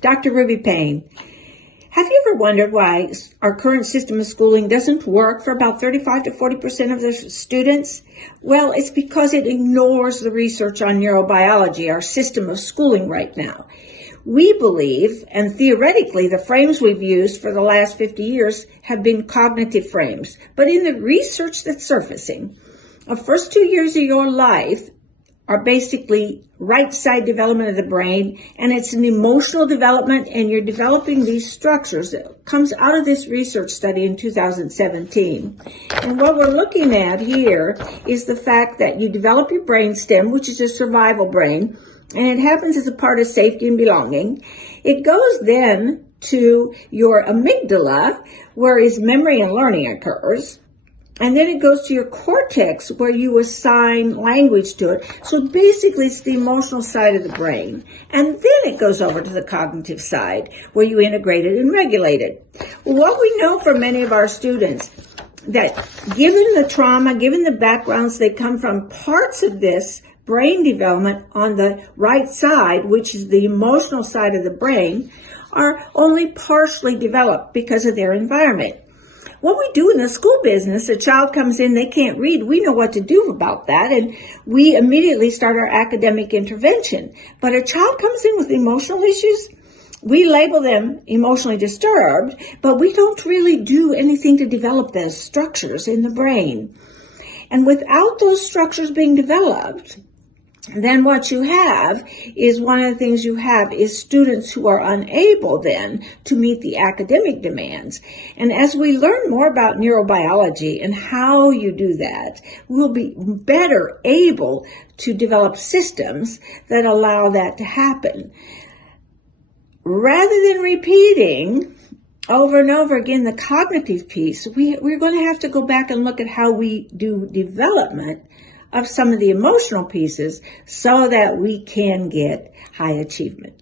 Dr. Ruby Payne, have you ever wondered why our current system of schooling doesn't work for about 35 to 40% of the students? Well, it's because it ignores the research on neurobiology, our system of schooling right now. We believe, and theoretically, the frames we've used for the last 50 years have been cognitive frames. But in the research that's surfacing, the first 2 years of your life are basically right side development of the brain, and it's an emotional development, and you're developing these structures that comes out of this research study in 2017. And what we're looking at here is the fact that you develop your brain stem, which is a survival brain, and it happens as a part of safety and belonging. It goes then to your amygdala, where is memory and learning occurs. And then it goes to your cortex, where you assign language to it. So basically, it's the emotional side of the brain. And then it goes over to the cognitive side, where you integrate it and regulate it. Well, what we know from many of our students, that given the trauma, given the backgrounds they come from, parts of this brain development on the right side, which is the emotional side of the brain, are only partially developed because of their environment. What we do in the school business, a child comes in, they can't read, we know what to do about that, and we immediately start our academic intervention. But a child comes in with emotional issues, we label them emotionally disturbed, but we don't really do anything to develop those structures in the brain. And without those structures being developed, then what you have is, one of the things you have is students who are unable then to meet the academic demands. And as we learn more about neurobiology and how you do that, we'll be better able to develop systems that allow that to happen. Rather than repeating over and over again the cognitive piece, we're going to have to go back and look at how we do development of some of the emotional pieces so that we can get high achievement.